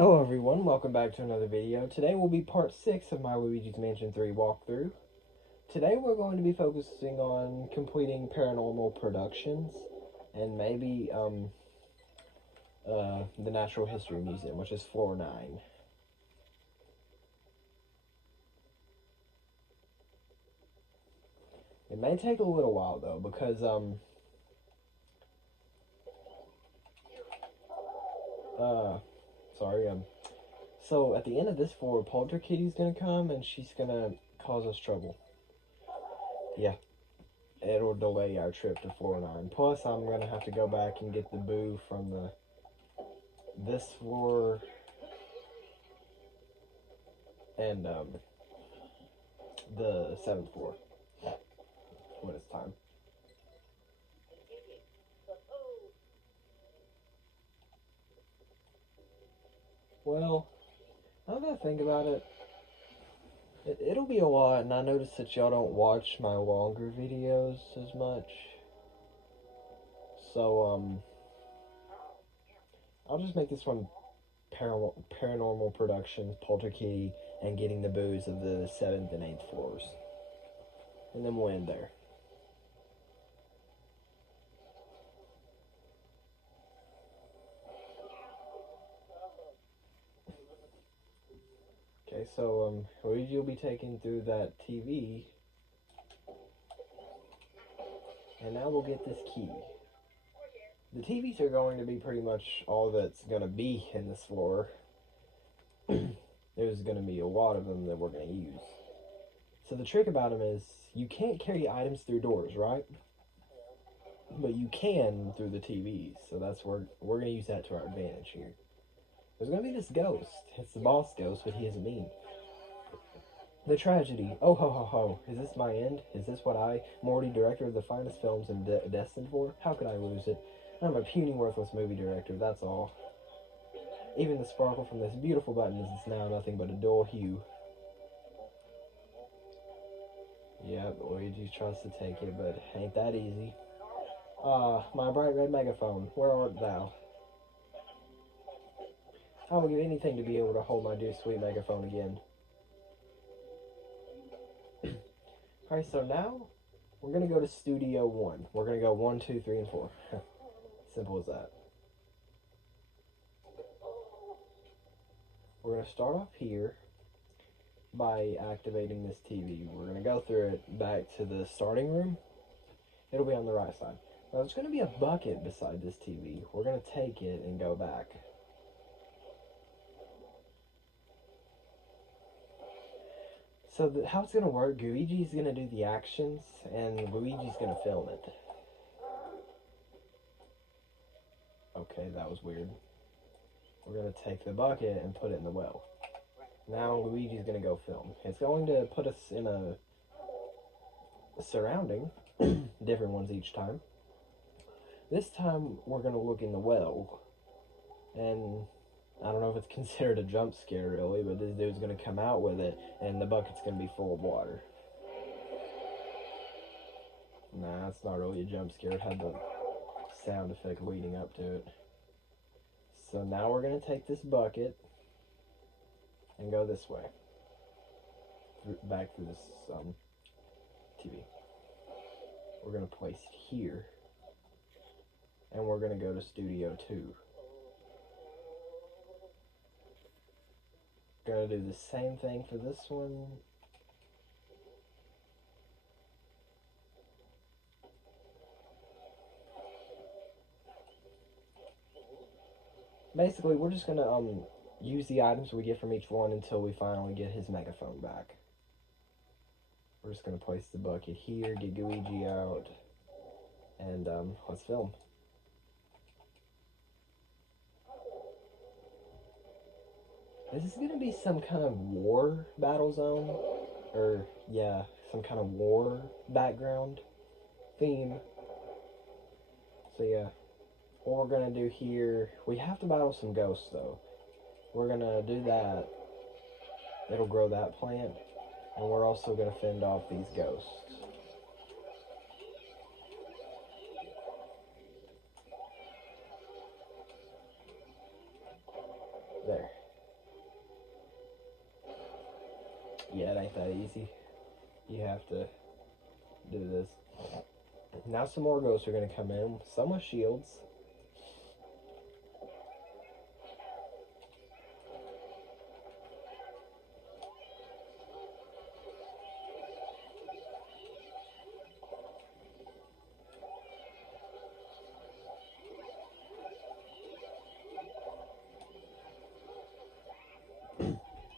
Hello everyone, welcome back to another video. Today will be part 6 of my Luigi's Mansion 3 walkthrough. Today we're going to be focusing on completing paranormal productions and maybe the Natural History Museum, which is floor 9. It may take a little while though because so at the end of this floor, Polterkitty's gonna come and she's gonna cause us trouble. Yeah, it'll delay our trip to floor 9. Plus, I'm gonna have to go back and get the boo from this floor and the 7th floor when it's time. Well, now that I think about it, it'll be a lot, and I notice that y'all don't watch my longer videos as much. So, I'll just make this one paranormal productions, Polterkitty, and getting the boos of the 7th and 8th floors. And then we'll end there. Okay, so, Luigi will be taken through that TV. And now we'll get this key. The TVs are going to be pretty much all that's going to be in this floor. There's going to be a lot of them that we're going to use. So the trick about them is you can't carry items through doors, right? But you can through the TVs. So that's where we're going to use that to our advantage here. There's going to be this ghost. It's the boss ghost, but he isn't mean. The tragedy. Oh ho ho ho. Is this my end? Is this what I, Morty, director of the finest films, am destined for? How could I lose it? I'm a puny, worthless movie director, that's all. Even the sparkle from this beautiful button is now nothing but a dull hue. Yep, Luigi tries to take it, but ain't that easy. My bright red megaphone, where art thou? I will give anything to be able to hold my dear sweet megaphone again. Alright, so now we're going to go to Studio 1. We're going to go 1, 2, 3, and 4. Simple as that. We're going to start off here by activating this TV. We're going to go through it back to the starting room. It'll be on the right side. Now, there's going to be a bucket beside this TV. We're going to take it and go back. So how it's going to work, Luigi's going to do the actions, and Luigi's going to film it. Okay, that was weird. We're going to take the bucket and put it in the well. Now Luigi's going to go film. It's going to put us in a surrounding, different ones each time. This time we're going to look in the well, and I don't know if it's considered a jump scare really, but this dude's going to come out with it, and the bucket's going to be full of water. Nah, it's not really a jump scare. It had the sound effect leading up to it. So now we're going to take this bucket and go this way. Back through this TV. We're going to place it here. And we're going to go to Studio 2. Gonna do the same thing for this one. Basically, we're just gonna use the items we get from each one until we finally get his megaphone back. We're just gonna place the bucket here, get Luigi out, and let's film. This is gonna be some kind of war battle zone, or yeah, some kind of war background theme. So yeah, what we're gonna do here, we have to battle some ghosts though. We're gonna do that. It'll grow that plant, and we're also gonna fend off these ghosts. There. Yeah, it ain't that easy. You have to do this. Now some more ghosts are going to come in. Some with shields.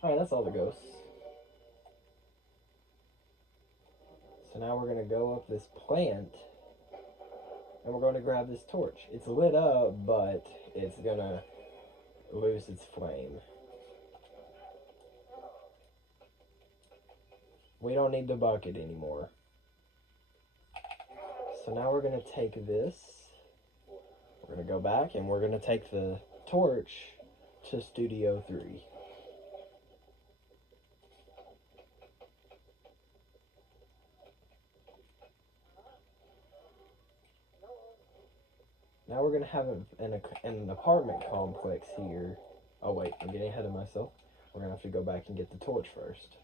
Alright, that's all the ghosts. So now we're going to go up this plant. And we're going to grab this torch. It's lit up, but it's going to lose its flame. We don't need the bucket anymore. So now we're going to take this. We're going to go back and we're going to take the torch to Studio 3. Now we're going to have an apartment complex here. Oh wait, I'm getting ahead of myself. We're going to have to go back and get the torch first.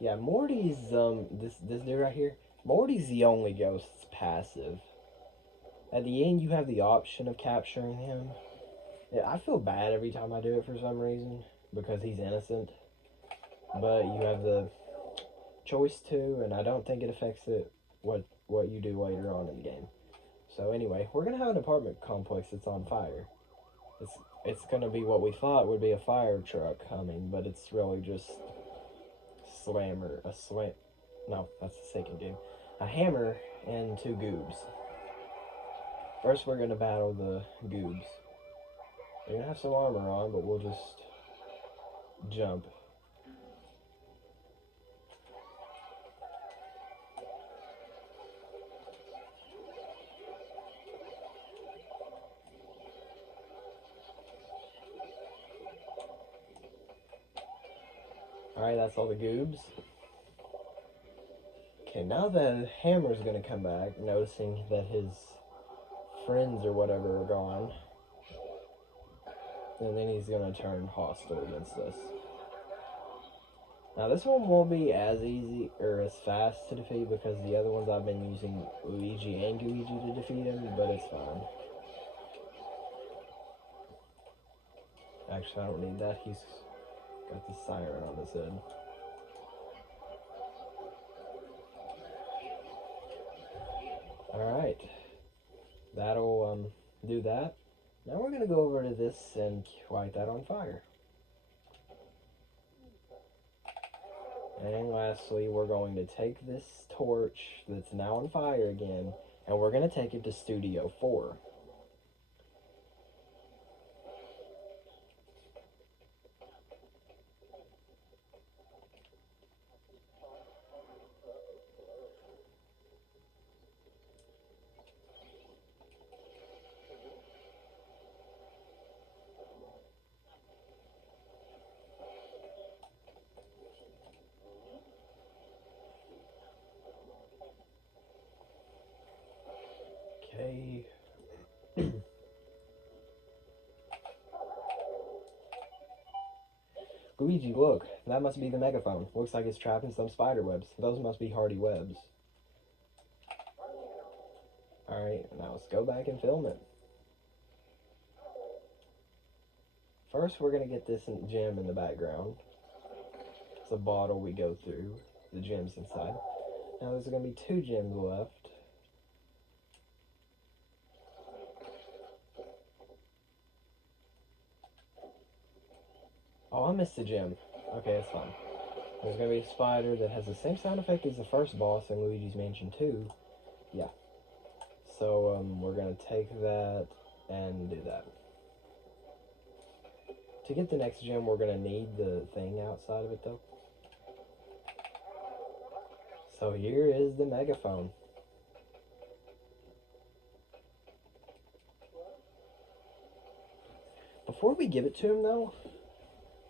Yeah, Morty's, this dude right here, Morty's the only ghost that's passive. At the end, you have the option of capturing him. Yeah, I feel bad every time I do it for some reason, because he's innocent. But you have the choice to, and I don't think it affects it what you do later on in the game. So anyway, we're going to have an apartment complex that's on fire. It's going to be what we thought would be a fire truck coming, but it's really just no, that's the second game. A hammer and 2 goobs. First we're going to battle the goobs. They're going to have some armor on, but we'll just jump. Alright, that's all the goobs. Okay, now the hammer's gonna come back, noticing that his friends or whatever are gone. And then he's gonna turn hostile against us. Now this one won't be as easy or as fast to defeat because the other ones I've been using Luigi and Luigi to defeat him, but it's fine. Actually, I don't need that. He's got the siren on his head. Alright. That'll do that. Now we're going to go over to this and light that on fire. And lastly, we're going to take this torch that's now on fire again, and we're going to take it to Studio 4. Okay. Luigi, look. That must be the megaphone. Looks like it's trapped in some spider webs. Those must be hardy webs. Alright, now let's go back and film it. First, we're going to get this gem in the background. It's a bottle we go through. The gems inside. Now there's going to be 2 gems left. Oh, I missed the gem. Okay, that's fine. There's going to be a spider that has the same sound effect as the first boss in Luigi's Mansion 2. Yeah. So, we're going to take that and do that. To get the next gem, we're going to need the thing outside of it, though. So here is the megaphone. Before we give it to him, though,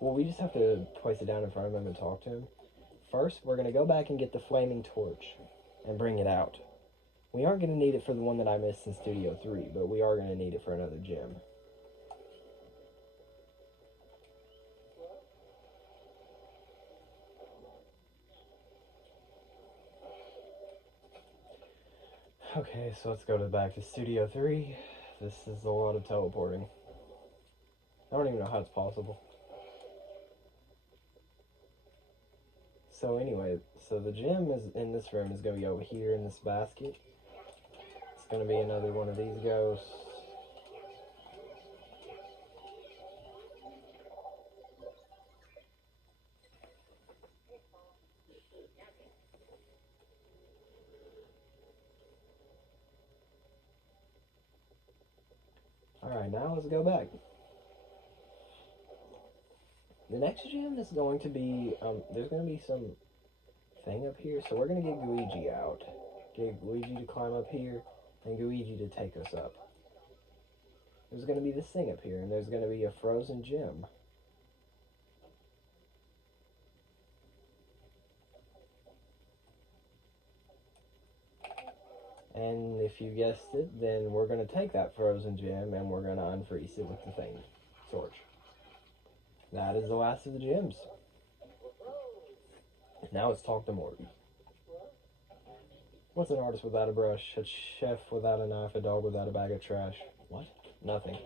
well, we just have to place it down in front of him and talk to him. First, we're going to go back and get the flaming torch and bring it out. We aren't going to need it for the one that I missed in Studio 3, but we are going to need it for another gem. Okay, so let's go back to Studio 3. This is a lot of teleporting. I don't even know how it's possible. So anyway, so the gym is in this room is going to be over here in this basket. It's going to be another one of these ghosts. Alright, now let's go back. The next gym is going to be, there's going to be some thing up here. So we're going to get Luigi out. Get Luigi to climb up here, and Luigi to take us up. There's going to be this thing up here, and there's going to be a frozen gym. And if you guessed it, then we're going to take that frozen gem and we're going to unfreeze it with the thing torch. That is the last of the gems. Now let's talk to Morty. What's an artist without a brush? A chef without a knife? A dog without a bag of trash? What? Nothing.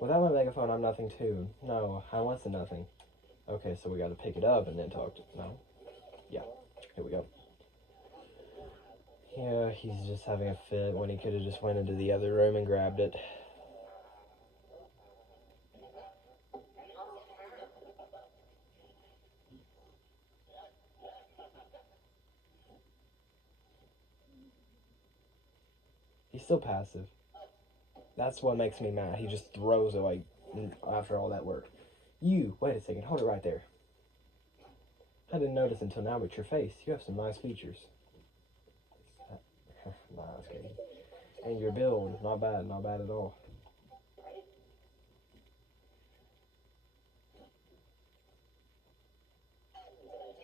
Without my megaphone, I'm nothing too. No, I want some nothing. Okay, so we got to pick it up and then talk to... No? Yeah. Here we go. Yeah, he's just having a fit when he could have just went into the other room and grabbed it. He's still passive. That's what makes me mad. He just throws it like after all that work. You, wait a second, hold it right there. I didn't notice until now, but your face, you have some nice features. Nah, that's crazy. And your build, not bad at all.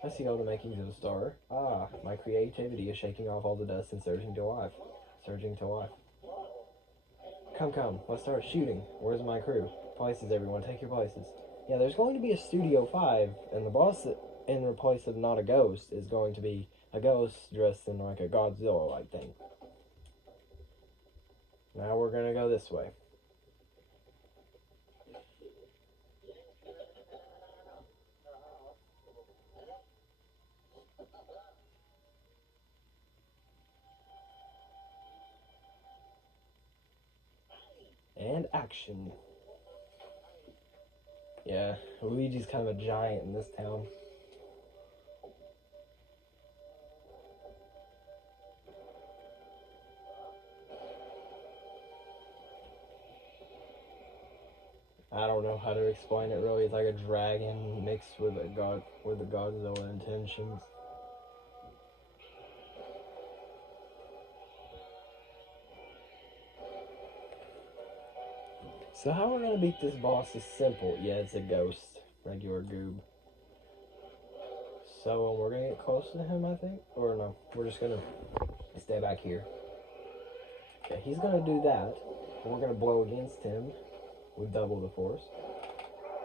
I see all the makings of a star. Ah, my creativity is shaking off all the dust and surging to life. Come, let's start shooting. Where's my crew? Places, everyone, take your places. Yeah, there's going to be a Studio 5, and the boss that, in place of not a ghost, is going to be a ghost dressed in like a Godzilla-like thing. Now we're gonna go this way. And action. Yeah, Luigi's kind of a giant in this town. I don't know how to explain it really. It's like a dragon mixed with a Godzilla intentions. So how we're gonna beat this boss is simple. Yeah, it's a ghost, regular goob. So we're gonna get close to him, I think, or no? We're just gonna stay back here. Okay, he's gonna do that. And we're gonna blow against him with double the force.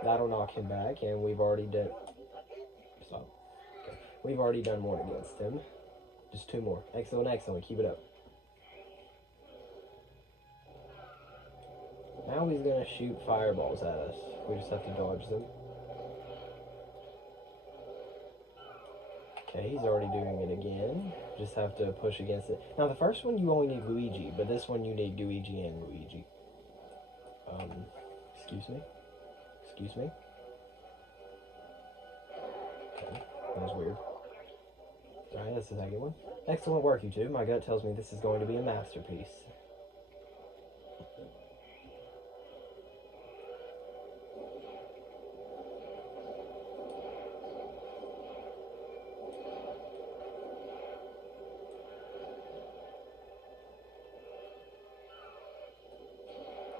That'll knock him back, and we've already done. Stop. Okay. We've already done one against him. Just two more. Excellent. Keep it up. Now he's gonna shoot fireballs at us. We just have to dodge them. Okay, he's already doing it again. Just have to push against it. Now the first one you only need Luigi, but this one you need Luigi and Luigi. Excuse me? Okay, that was weird. Alright, that's the second one. Excellent work, you two. My gut tells me this is going to be a masterpiece.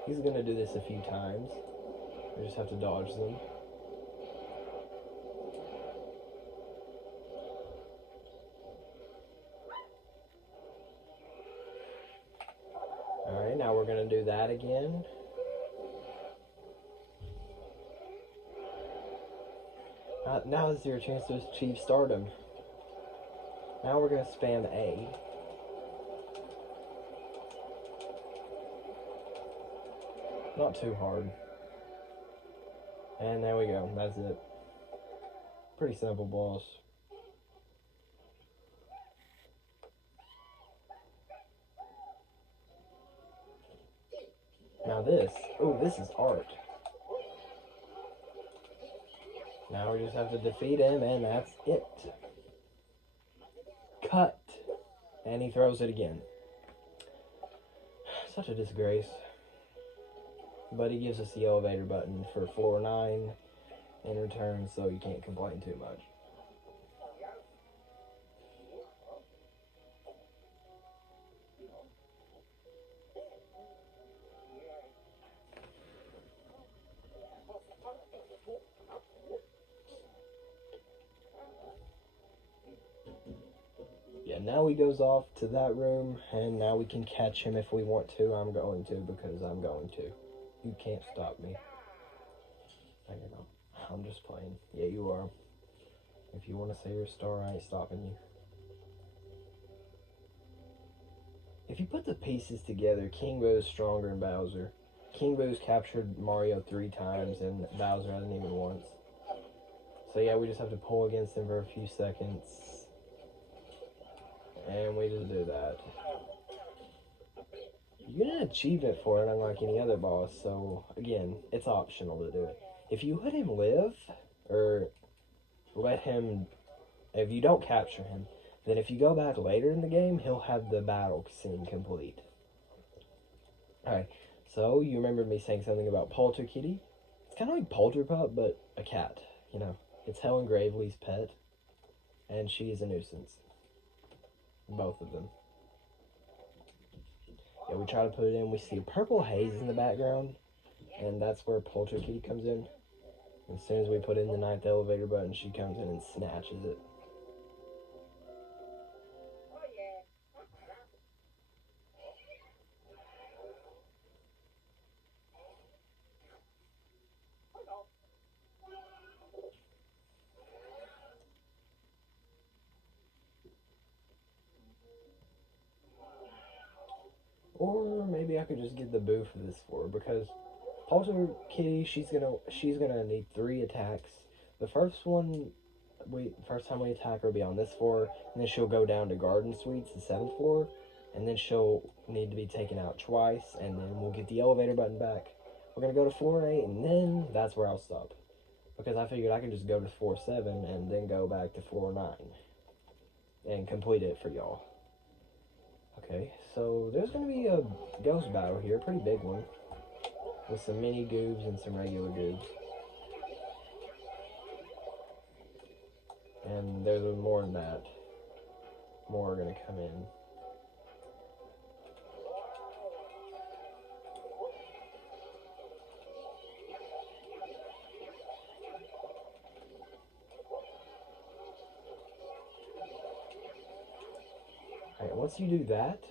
He's going to do this a few times. We just have to dodge them. Alright, now we're going to do that again. Now is your chance to achieve stardom. Now we're going to spam A. Not too hard. And there we go. That's it. Pretty simple boss. Now this. Oh, this is art. Now we just have to defeat him, and that's it. Cut. And he throws it again. Such a disgrace. But he gives us the elevator button for floor 9 in return, so you can't complain too much. Yeah, now he goes off to that room, and now we can catch him if we want to. I'm going to, because I'm going to. You can't stop me. I don't know. I'm just playing. Yeah, you are. If you want to say you're a star, I ain't stopping you. If you put the pieces together, King Boo's stronger than Bowser. King Boo's captured Mario 3 times, and Bowser hasn't even once. So yeah, we just have to pull against him for a few seconds. And we just do that. You get an achievement for it, unlike any other boss, so again, it's optional to do it. If you let him live, or let him, if you don't capture him, then if you go back later in the game, he'll have the battle scene complete. Alright, so you remember me saying something about Polterkitty? It's kind of like Polterpup, but a cat, you know. It's Helen Gravely's pet, and she is a nuisance. Both of them. Yeah, we try to put it in. We see purple haze in the background, and that's where Polterkitty comes in. As soon as we put in the 9th elevator button, she comes in and snatches it. Or maybe I could just get the boo for this floor, because Polterkitty, she's gonna need 3 attacks. The first time we attack her will be on this floor, and then she'll go down to Garden Suites, the 7th floor, and then she'll need to be taken out twice, and then we'll get the elevator button back. We're gonna go to floor 8, and then that's where I'll stop, because I figured I could just go to floor 7 and then go back to floor 9 and complete it for y'all. Okay, so there's going to be a ghost battle here, a pretty big one, with some mini goobs and some regular goobs. And there's more than that. More are going to come in. Alright, once you do that,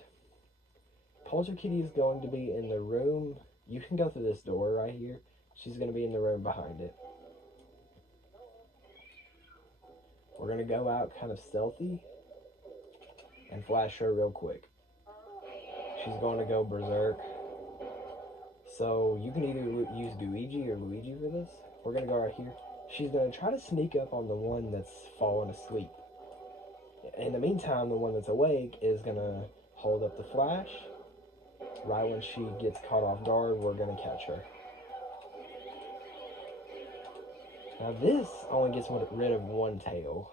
Polterkitty is going to be in the room. You can go through this door right here. She's going to be in the room behind it. We're going to go out kind of stealthy and flash her real quick. She's going to go berserk. So you can either use Luigi or Luigi for this. We're going to go right here. She's going to try to sneak up on the one that's fallen asleep. In the meantime, the one that's awake is going to hold up the flash. Right when she gets caught off guard, we're going to catch her. Now this only gets rid of one tail.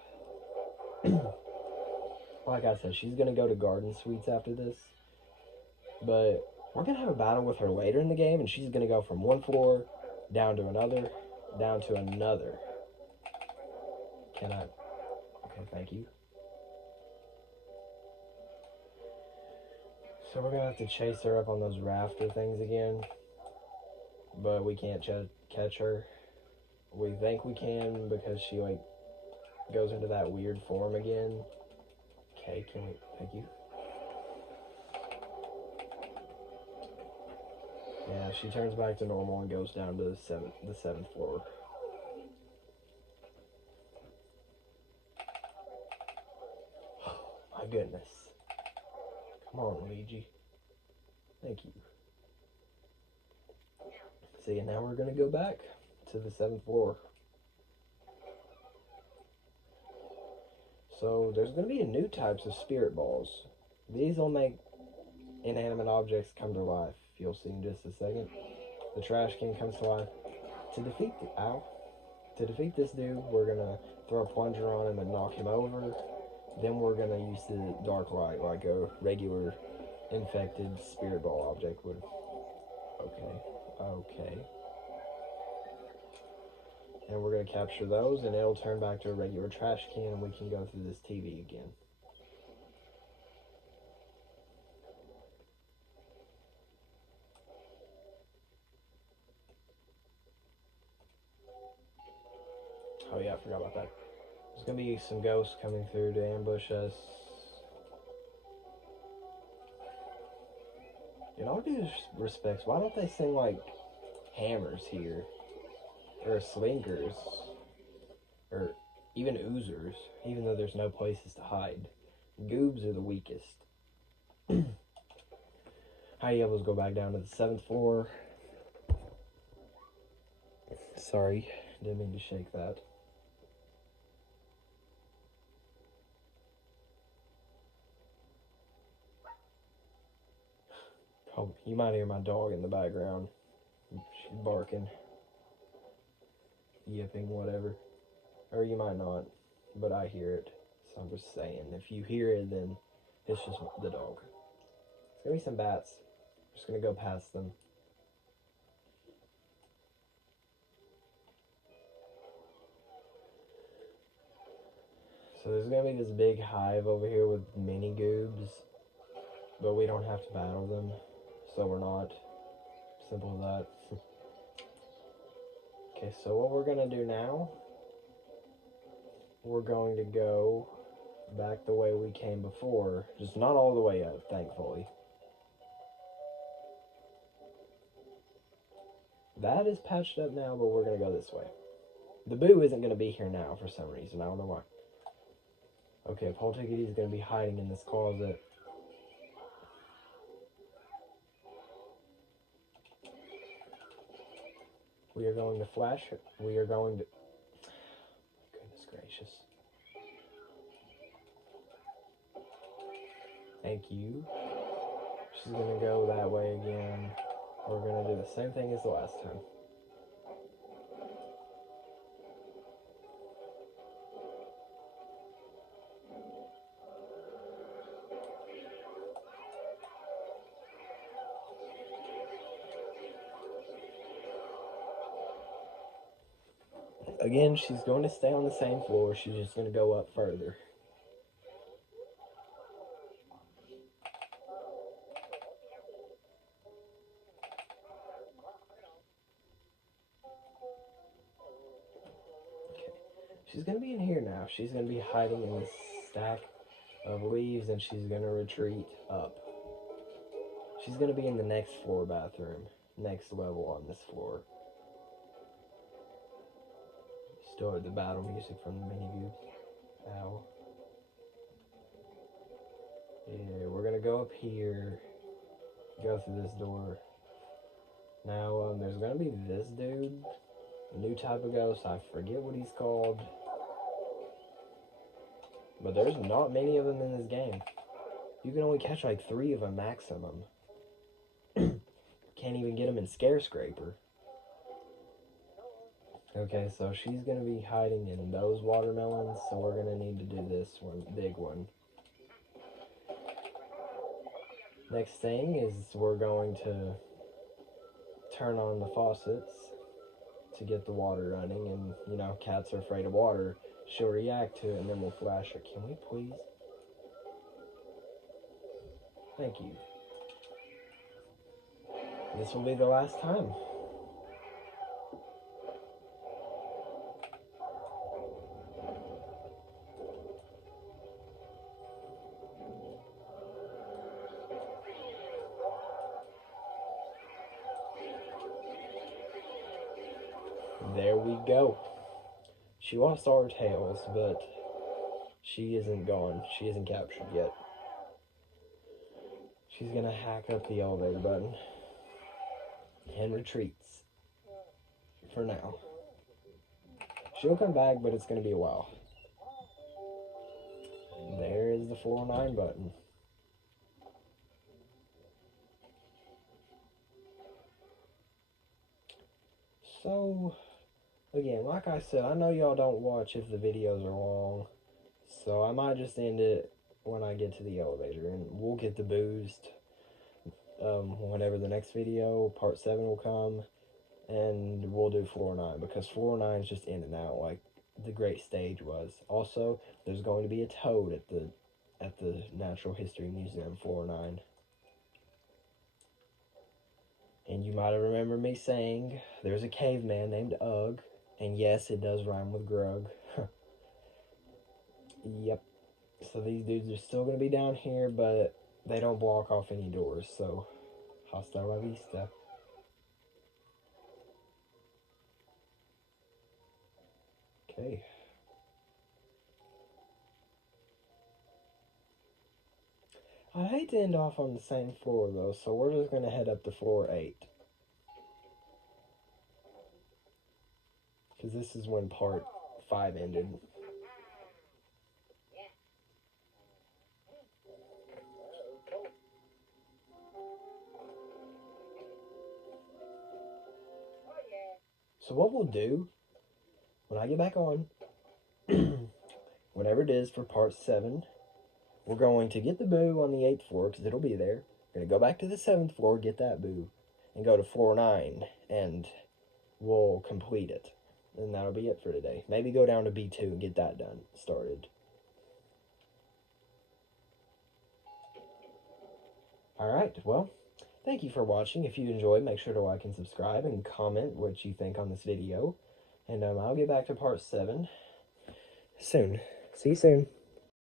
Like I said, she's going to go to Garden Suites after this. But we're going to have a battle with her later in the game, and she's going to go from one floor down to another, down to another. Can I? Okay, thank you. So we're going to have to chase her up on those rafter things again. But we can't catch her. We think we can because she, like, goes into that weird form again. Okay, can we? Thank you. Yeah, she turns back to normal and goes down to the seventh floor. Oh, my goodness. Come on, Luigi. Thank you. See, and now we're going to go back to the 7th floor. So there's going to be new types of spirit balls. These will make inanimate objects come to life. You'll see in just a second. The trash can comes to life. To defeat this dude, we're going to throw a plunger on him and knock him over. Then we're going to use the dark light like a regular infected spirit ball object would. Okay. And we're going to capture those, and it'll turn back to a regular trash can, and we can go through this TV again. Oh yeah, I forgot about that. There's going to be some ghosts coming through to ambush us. In all due respects, why don't they sing like hammers here? Or slingers? Or even oozers, even though there's no places to hide. Goobs are the weakest. High levels go back down to the 7th floor. Sorry, didn't mean to shake that. Oh, you might hear my dog in the background. She's barking, yipping, whatever. Or you might not, but I hear it. So I'm just saying, if you hear it, then it's just the dog. There's gonna be some bats. I'm just gonna go past them. So there's gonna be this big hive over here with mini goobs, but we don't have to battle them, so we're not. Simple as that. Okay, so what we're gonna do now, we're going to go back the way we came before, just not all the way up, thankfully. That is patched up now, but we're gonna go this way. The boo isn't gonna be here now for some reason, I don't know why. Okay, Poltickety is gonna be hiding in this closet. We are going to flash her. We are going to... Goodness gracious. Thank you. She's going to go that way again. We're going to do the same thing as the last time. Again, she's going to stay on the same floor. She's just going to go up further. Okay. She's going to be in here now. She's going to be hiding in this stack of leaves, and she's going to retreat up. She's going to be in the next floor bathroom. Next level on this floor. Still the battle music from the mini goobs. Ow. Yeah, we're gonna go up here, go through this door. Now, there's gonna be this dude, a new type of ghost. I forget what he's called, but there's not many of them in this game. You can only catch like 3 of them maximum. Can't even get them in Scare Scraper. Okay, so she's going to be hiding in those watermelons, so we're going to need to do this one, big one. Next thing is we're going to turn on the faucets to get the water running, and, you know, cats are afraid of water. She'll react to it, and then we'll flash her. Can we please? Thank you. This will be the last time. There we go. She lost all her tails, but she isn't gone. She isn't captured yet. She's gonna hack up the elevator button. and retreats for now. She'll come back, but it's going to be a while. There is the 409 button. So, again, like I said, I know y'all don't watch if the videos are long, so I might just end it when I get to the elevator, and we'll get the boost whenever the next video, part 7, will come, and we'll do 409, because 409 is just in and out like the Great Stage was. Also, there's going to be a toad at the Natural History Museum 409. And you might have remembered me saying there's a caveman named Ugg, and yes, it does rhyme with Grug. Yep. So these dudes are still going to be down here, but they don't block off any doors, so hasta la vista. Okay. I hate to end off on the same floor, though, so we're just going to head up to floor 8. Because this is when part 5 ended. So what we'll do, when I get back on, whatever it is for part 7, we're going to get the boo on the 8th floor, because it'll be there. We're going to go back to the 7th floor, get that boo, and go to floor 9, and we'll complete it. And that'll be it for today. Maybe go down to B2 and get that done, started. Alright, well, thank you for watching. If you enjoyed, make sure to like and subscribe and comment what you think on this video. And I'll get back to part 7 soon. See you soon.